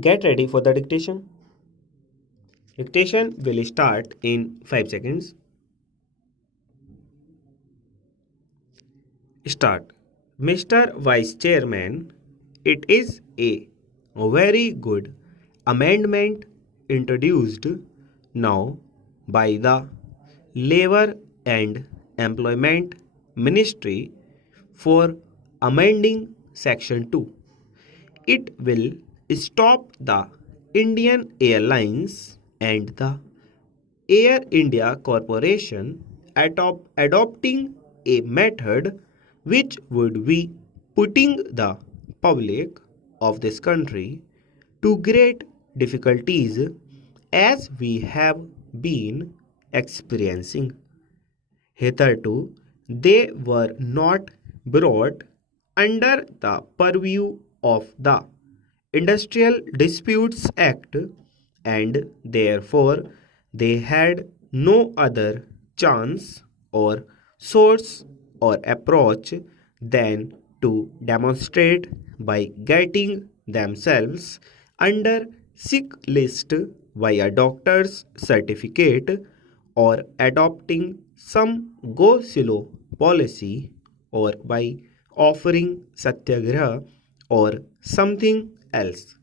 Get ready for the dictation. Dictation will start in 5 seconds. Start. Mr. Vice Chairman, it is a very good amendment introduced now by the Labour and Employment Ministry for amending Section 2. It will stop the Indian Airlines and the Air India Corporation adopting a method which would be putting the public of this country to great difficulties as we have been experiencing. Hitherto, they were not brought under the purview of the Industrial Disputes Act, and therefore they had no other chance or source or approach than to demonstrate by getting themselves under sick list by a doctor's certificate or adopting some go slow policy or by offering satyagraha or something else.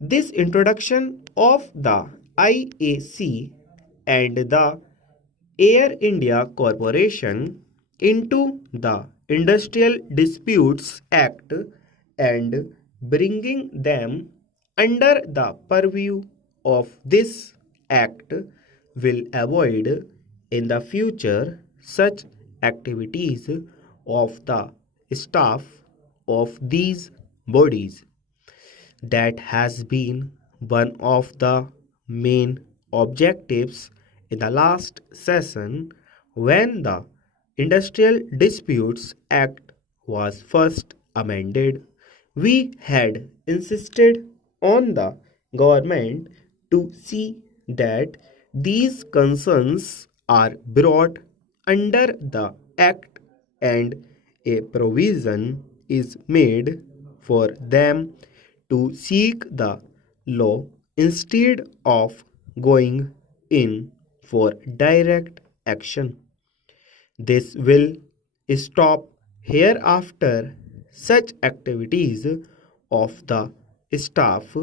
This introduction of the IAC and the Air India Corporation into the Industrial Disputes Act and bringing them under the purview of this act will avoid in the future such activities of the staff of these bodies. That has been one of the main objectives in the last session when the Industrial Disputes Act was first amended. We had insisted on the government to see that these concerns are brought under the Act and a provision is made for them to seek the law instead of going in for direct action. This will stop hereafter such activities of the staff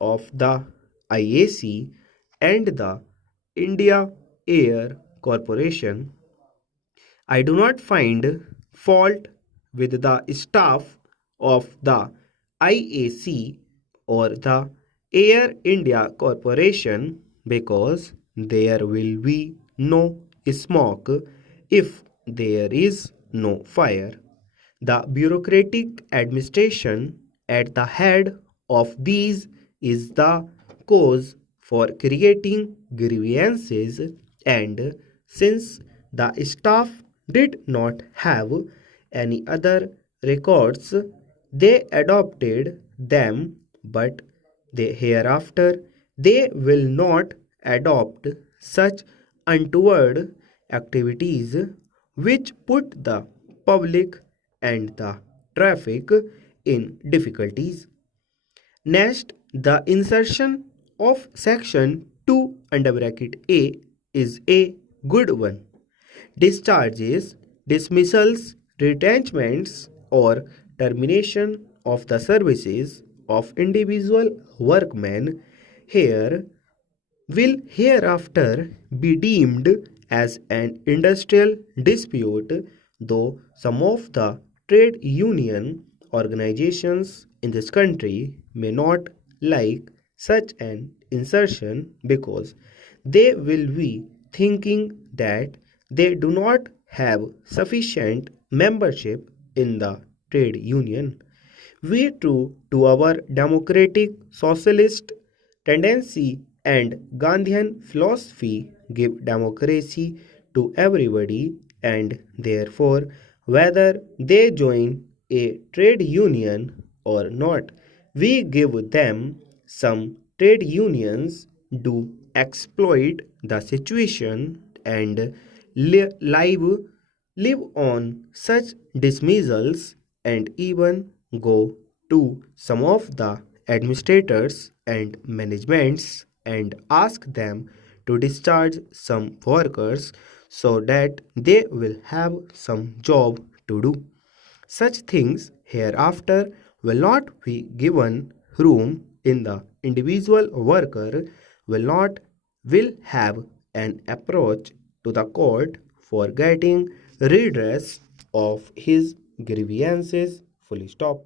of the IAC and the India Air Corporation. I do not find fault with the staff of the IAC or the Air India Corporation because there will be no smoke if there is no fire. The bureaucratic administration at the head of these is the cause for creating grievances, and since the staff did not have any other records, they adopted them, but hereafter they will not adopt such untoward activities which put the public and the traffic in difficulties. Next, the insertion of section 2 under bracket A is a good one. Discharges, dismissals, retrenchments, or termination of the services of individual workmen here will hereafter be deemed as an industrial dispute, though some of the trade union organizations in this country may not like such an insertion because they will be thinking that they do not have sufficient membership in the trade union. We true to our democratic socialist tendency and Gandhian philosophy give democracy to everybody, and therefore whether they join a trade union or not, we give them. Some trade unions do exploit the situation and live on such dismissals and even go to some of the administrators and managements and ask them to discharge some workers so that they will have some job to do. Such things hereafter will not be given room in the individual worker will have an approach to the court for getting redress of his grievances. Full stop.